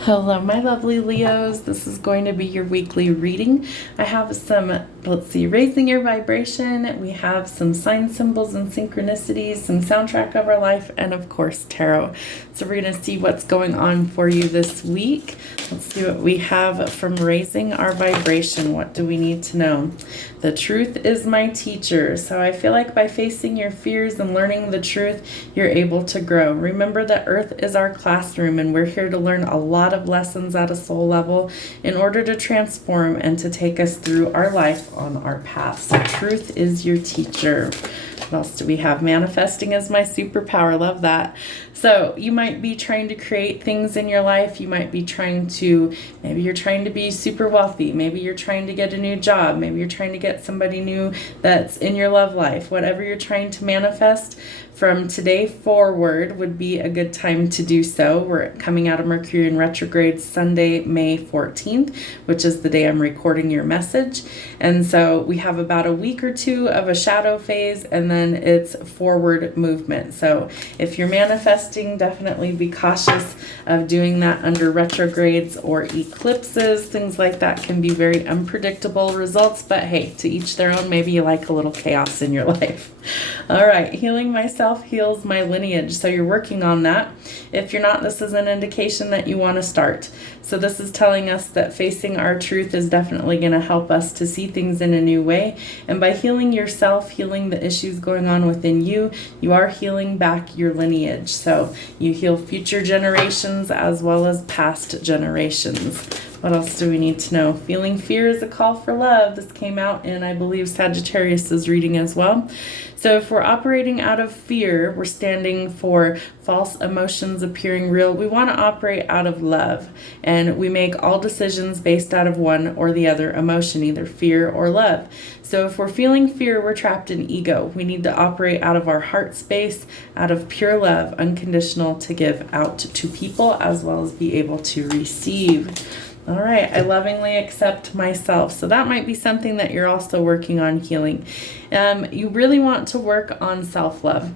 Hello, my lovely Leos. This is going to be your weekly reading. I have some, raising your vibration. We have some sign symbols and synchronicities, some soundtrack of our life, and of course, tarot. So we're going to see what's going on for you this week. Let's see what we have from raising our vibration. What do we need to know? The truth is my teacher. So I feel like by facing your fears and learning the truth, you're able to grow. Remember that Earth is our classroom, and we're here to learn a lot of lessons at a soul level in order to transform and to take us through our life on our path. So truth is your teacher. What else do we have? Manifesting is my superpower. Love that. So you might be trying to create things in your life. You might be trying to, maybe you're trying to be super wealthy. Maybe you're trying to get a new job. Maybe you're trying to get somebody new that's in your love life. Whatever you're trying to manifest, from today forward would be a good time to do so. We're coming out of Mercury in retrograde Sunday, May 14th, which is the day I'm recording your message. And so we have about a week or two of a shadow phase, and then it's forward movement. So if you're manifesting, definitely be cautious of doing that under retrogrades or eclipses. Things like that can be very unpredictable results, but hey, to each their own. Maybe you like a little chaos in your life. All right, healing myself heals my lineage. So you're working on that. If you're not, this is an indication that you want to start. So this is telling us that facing our truth is definitely going to help us to see things in a new way. And by healing yourself, healing the issues going on within you, you are healing back your lineage. So you heal future generations as well as past generations. What else do we need to know? Feeling fear is a call for love. This came out in, I believe, Sagittarius's reading as well. So if we're operating out of fear, we're standing for false emotions appearing real. We want to operate out of love, and we make all decisions based out of one or the other emotion, either fear or love. So if we're feeling fear, we're trapped in ego. We need to operate out of our heart space, out of pure love, unconditional, to give out to people as well as be able to receive. All right, I lovingly accept myself. So that might be something that you're also working on healing. You really want to work on self-love.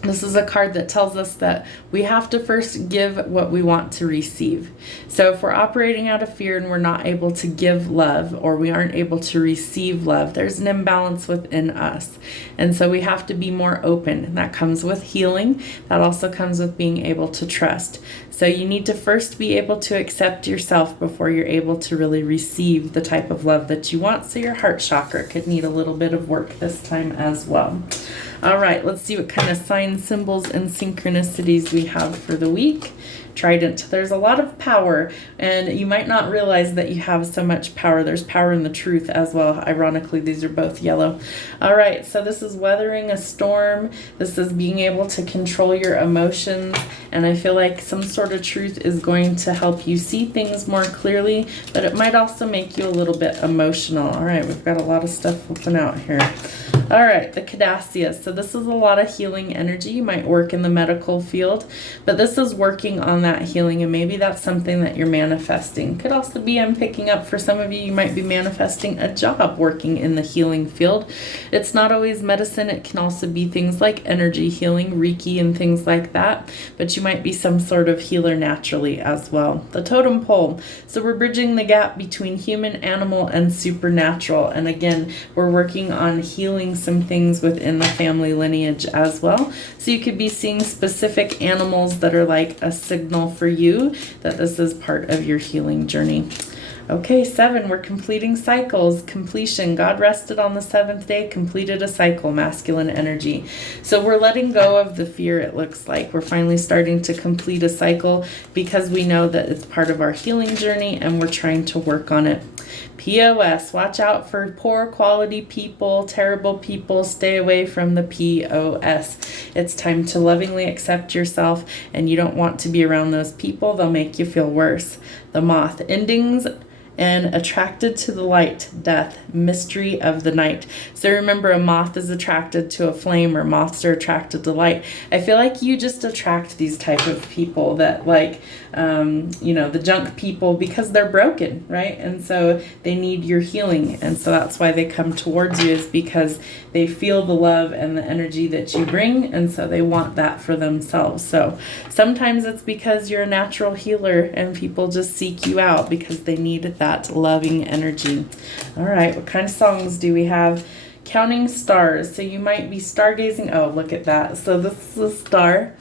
This is a card that tells us that we have to first give what we want to receive. So if we're operating out of fear and we're not able to give love, or we aren't able to receive love, there's an imbalance within us. And so we have to be more open. And that comes with healing. That also comes with being able to trust. So you need to first be able to accept yourself before you're able to really receive the type of love that you want. So your heart chakra could need a little bit of work this time as well. All right, let's see what kind of signs, symbols, and synchronicities we have for the week. Trident. There's a lot of power, and you might not realize that you have so much power. There's power in the truth as well. Ironically, these are both yellow. All right, so this is weathering a storm. This is being able to control your emotions, and I feel like some sort of truth is going to help you see things more clearly, but it might also make you a little bit emotional. All right, we've got a lot of stuff flipping out here. All right, the Caduceus. So this is a lot of healing energy. You might work in the medical field, but this is working on that healing, and maybe that's something that you're manifesting. Could also be, I'm picking up for some of you, you might be manifesting a job working in the healing field. It's not always medicine. It can also be things like energy healing, Reiki, and things like that, but you might be some sort of healer naturally as well. The totem pole. So we're bridging the gap between human, animal, and supernatural, and again, we're working on healing some things within the family lineage as well. So you could be seeing specific animals that are like a signal for you that this is part of your healing journey. Okay, 7, we're completing cycles. Completion. God rested on the 7th day, completed a cycle, masculine energy. So we're letting go of the fear, it looks like. We're finally starting to complete a cycle because we know that it's part of our healing journey and we're trying to work on it. POS, watch out for poor quality people, terrible people, stay away from the POS. It's time to lovingly accept yourself, and you don't want to be around those people. They'll make you feel worse. The moth, endings and attracted to the light, death, mystery of the night. So remember, a moth is attracted to a flame, or moths are attracted to light. I feel like you just attract these type of people that like, the junk people, because they're broken, right? And so they need your healing. And so that's why they come towards you, is because they feel the love and the energy that you bring. And so they want that for themselves. So sometimes it's because you're a natural healer and people just seek you out because they need that loving energy. All right, what kind of songs do we have? Counting stars. So you might be stargazing. Oh, look at that. So this is a star.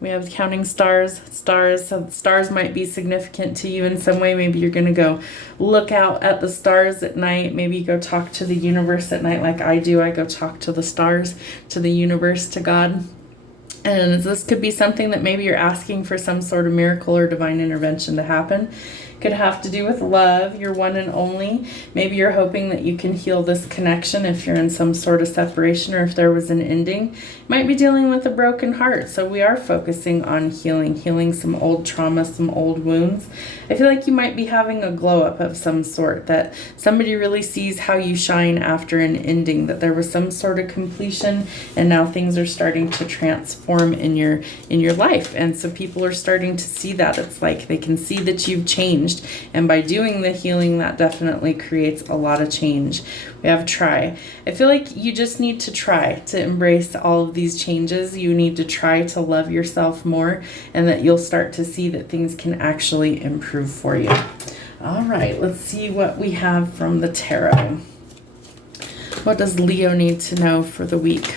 We have counting stars. So stars might be significant to you in some way. Maybe you're going to go look out at the stars at night. Maybe you go talk to the universe at night like I do. I go talk to the stars, to the universe, to God. And this could be something that maybe you're asking for some sort of miracle or divine intervention to happen. Could have to do with love, your one and only. Maybe you're hoping that you can heal this connection if you're in some sort of separation, or if there was an ending. You might be dealing with a broken heart. So we are focusing on healing some old trauma, some old wounds. I feel like you might be having a glow up of some sort, that somebody really sees how you shine after an ending, that there was some sort of completion and now things are starting to transform in your life. And so people are starting to see that. It's like they can see that you've changed. And by doing the healing, that definitely creates a lot of change. We have try. I feel like you just need to try to embrace all of these changes. You need to try to love yourself more, and that you'll start to see that things can actually improve for you. All right, let's see what we have from the tarot. What does Leo need to know for the week?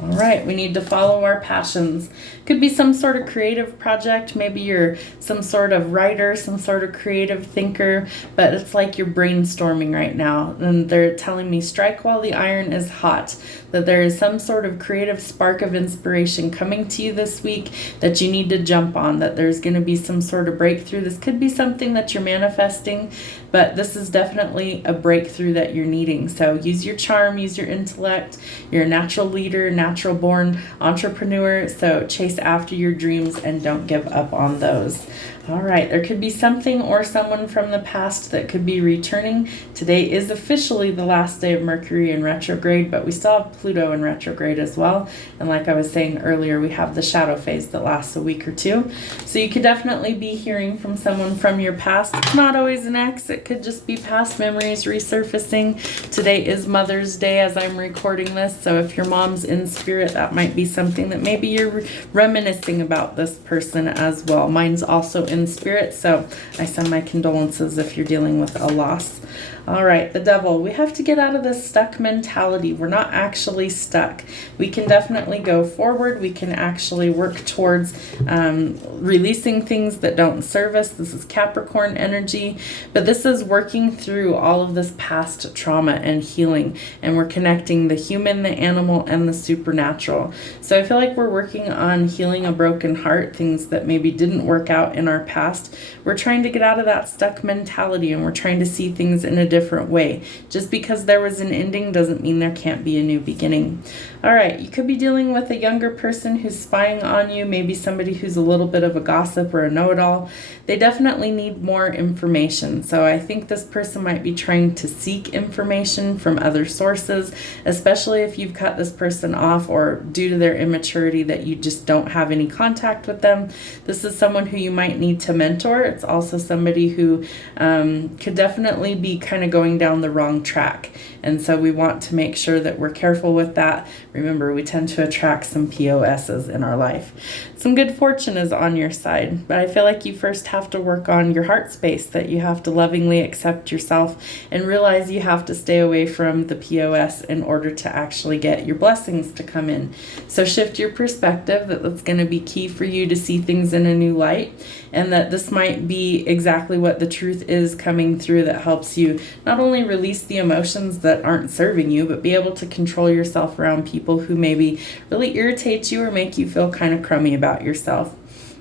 All right, we need to follow our passions. Could be some sort of creative project. Maybe you're some sort of writer, some sort of creative thinker, but it's like you're brainstorming right now. And they're telling me, strike while the iron is hot, that there is some sort of creative spark of inspiration coming to you this week that you need to jump on, that there's going to be some sort of breakthrough. This could be something that you're manifesting, but this is definitely a breakthrough that you're needing. So use your charm, use your intellect. You're a natural leader, natural born entrepreneur. So chase after your dreams and don't give up on those. All right, there could be something or someone from the past that could be returning. Today is officially the last day of Mercury in retrograde, but we still have Pluto in retrograde as well. And like I was saying earlier, we have the shadow phase that lasts a week or two. So you could definitely be hearing from someone from your past. It's not always an ex. It could just be past memories resurfacing. Today is Mother's Day as I'm recording this. So if your mom's in spirit, that might be something that maybe you're reminiscing about this person as well. Mine's also in spirit, so I send my condolences if you're dealing with a loss. All right, the devil. We have to get out of this stuck mentality. We're not actually stuck. We can definitely go forward. We can actually work towards releasing things that don't serve us. This is Capricorn energy, but this is working through all of this past trauma and healing, and we're connecting the human, the animal, and the supernatural. So I feel like we're working on healing a broken heart, things that maybe didn't work out in our past. We're trying to get out of that stuck mentality, and we're trying to see things in a different way. Just because there was an ending doesn't mean there can't be a new beginning. All right, you could be dealing with a younger person who's spying on you, maybe somebody who's a little bit of a gossip or a know-it-all. They definitely need more information. So I think this person might be trying to seek information from other sources, especially if you've cut this person off, or due to their immaturity that you just don't have any contact with them. This is someone who you might need to mentor. It's also somebody who could definitely be kind of going down the wrong track. And so we want to make sure that we're careful with that. Remember, we tend to attract some POSs in our life. Some good fortune is on your side, but I feel like you first have to work on your heart space, that you have to lovingly accept yourself and realize you have to stay away from the POS in order to actually get your blessings to come in. So shift your perspective, that's going to be key for you to see things in a new light, and that this might be exactly what the truth is coming through, that helps you not only release the emotions that aren't serving you, but be able to control yourself around people who maybe really irritate you or make you feel kind of crummy about yourself.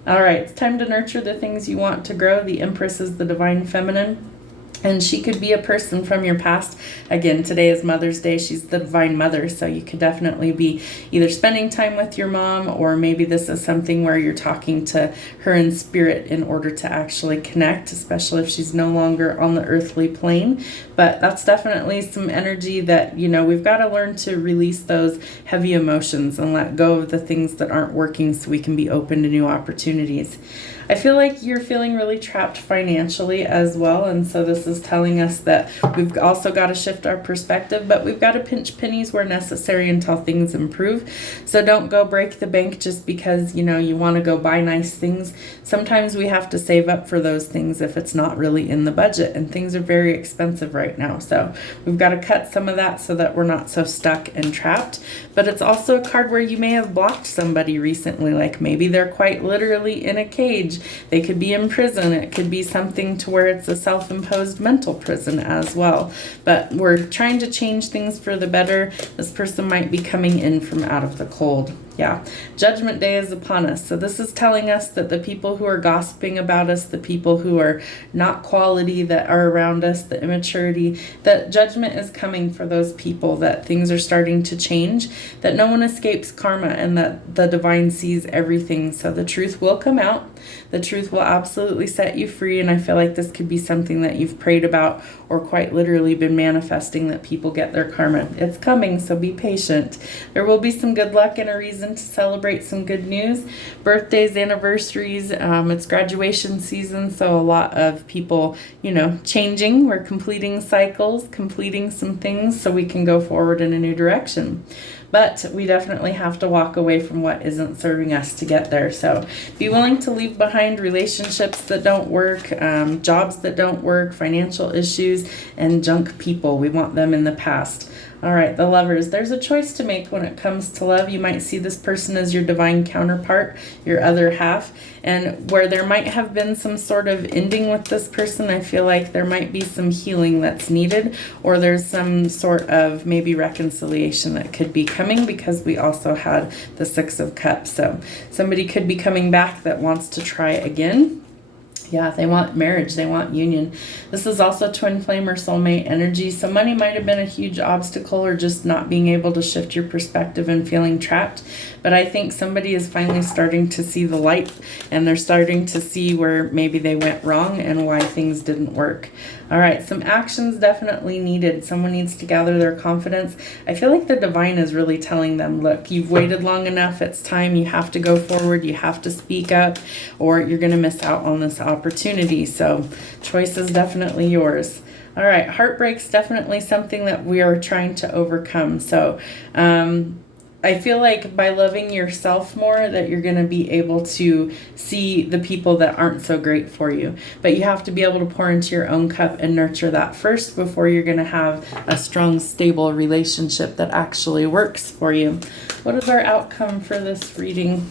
All right, it's time to nurture the things you want to grow. The Empress is the divine feminine. And she could be a person from your past. Again, today is Mother's Day. She's the divine mother. So you could definitely be either spending time with your mom, or maybe this is something where you're talking to her in spirit in order to actually connect, especially if she's no longer on the earthly plane. But that's definitely some energy that, we've got to learn to release those heavy emotions and let go of the things that aren't working so we can be open to new opportunities. I feel like you're feeling really trapped financially as well, and so this is telling us that we've also got to shift our perspective, but we've got to pinch pennies where necessary until things improve. So don't go break the bank just because, you want to go buy nice things. Sometimes we have to save up for those things if it's not really in the budget, and things are very expensive right now. So we've got to cut some of that so that we're not so stuck and trapped. But it's also a card where you may have blocked somebody recently, like maybe they're quite literally in a cage. They could be in prison. It could be something to where it's a self-imposed mental prison as well. But we're trying to change things for the better. This person might be coming in from out of the cold. Yeah, Judgment Day is upon us. So this is telling us that the people who are gossiping about us, the people who are not quality that are around us, the immaturity, that judgment is coming for those people, that things are starting to change, that no one escapes karma, and that the divine sees everything. So the truth will come out. The truth will absolutely set you free. And I feel like this could be something that you've prayed about or quite literally been manifesting, that people get their karma. It's coming, so be patient. There will be some good luck and a reason to celebrate some good news. Birthdays, anniversaries, it's graduation season, so a lot of people, changing. We're completing cycles, completing some things so we can go forward in a new direction. But we definitely have to walk away from what isn't serving us to get there. So be willing to leave behind relationships that don't work, jobs that don't work, financial issues, and junk people. We want them in the past. All right, the Lovers. There's a choice to make when it comes to love. You might see this person as your divine counterpart, your other half, and where there might have been some sort of ending with this person, I feel like there might be some healing that's needed, or there's some sort of maybe reconciliation that could be coming, because we also had the Six of Cups. So somebody could be coming back that wants to try again. Yeah, they want marriage, they want union. This is also twin flame or soulmate energy. So money might have been a huge obstacle, or just not being able to shift your perspective and feeling trapped. But I think somebody is finally starting to see the light, and they're starting to see where maybe they went wrong and why things didn't work. All right, some actions definitely needed. Someone needs to gather their confidence. I feel like the divine is really telling them, look, you've waited long enough. It's time. You have to go forward. You have to speak up, or you're going to miss out on this opportunity. So choice is definitely yours. All right, heartbreak's definitely something that we are trying to overcome. So I feel like by loving yourself more, that you're going to be able to see the people that aren't so great for you. But you have to be able to pour into your own cup and nurture that first before you're going to have a strong, stable relationship that actually works for you. What is our outcome for this reading?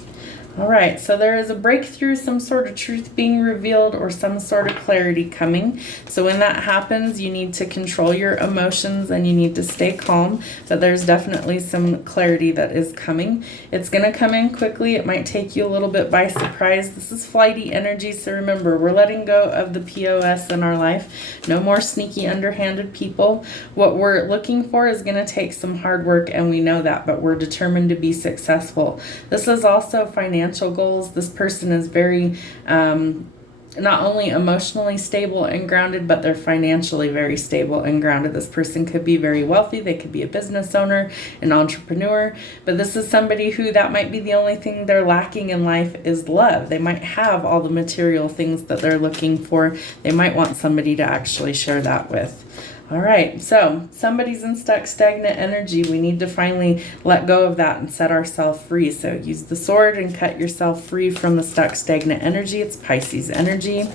All right, so there is a breakthrough, some sort of truth being revealed, or some sort of clarity coming. So when that happens, you need to control your emotions and you need to stay calm. But there's definitely some clarity that is coming. It's going to come in quickly. It might take you a little bit by surprise. This is flighty energy, so remember, we're letting go of the POS in our life. No more sneaky, underhanded people. What we're looking for is going to take some hard work, and we know that, but we're determined to be successful. This is also financial goals. This person is very not only emotionally stable and grounded, but they're financially very stable and grounded. This person could be very wealthy. They could be a business owner, an entrepreneur, but this is somebody who that might be the only thing they're lacking in life is love. They might have all the material things that they're looking for. They might want somebody to actually share that with. All right, so somebody's in stuck, stagnant energy. We need to finally let go of that and set ourselves free. So use the sword and cut yourself free from the stuck, stagnant energy. It's Pisces energy.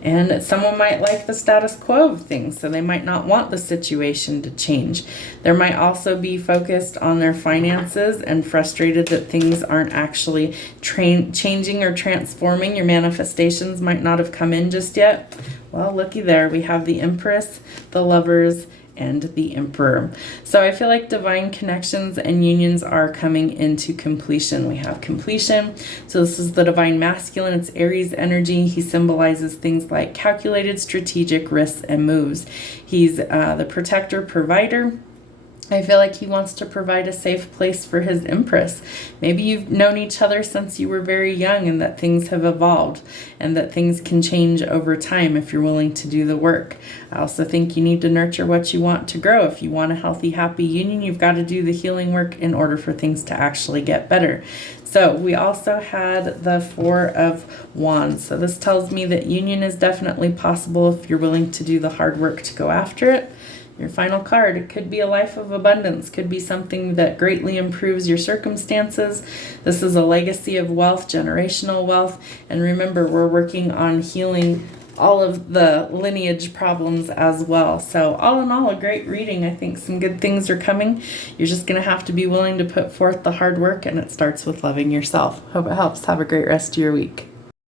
And someone might like the status quo of things, so they might not want the situation to change. There might also be focused on their finances and frustrated that things aren't actually changing or transforming. Your manifestations might not have come in just yet. Well, looky there. We have the Empress, the Lovers, and the Emperor. So I feel like divine connections and unions are coming into completion. We have completion. So this is the divine masculine. It's Aries energy. He symbolizes things like calculated, strategic risks and moves. He's the protector, provider. I feel like he wants to provide a safe place for his Empress. Maybe you've known each other since you were very young and that things have evolved and that things can change over time if you're willing to do the work. I also think you need to nurture what you want to grow. If you want a healthy, happy union, you've got to do the healing work in order for things to actually get better. So we also had the Four of Wands. So this tells me that union is definitely possible if you're willing to do the hard work to go after it. Your final card, it could be a life of abundance, could be something that greatly improves your circumstances. This is a legacy of wealth, generational wealth. And remember, we're working on healing all of the lineage problems as well. So all in all, a great reading. I think some good things are coming. You're just going to have to be willing to put forth the hard work, and it starts with loving yourself. Hope it helps. Have a great rest of your week.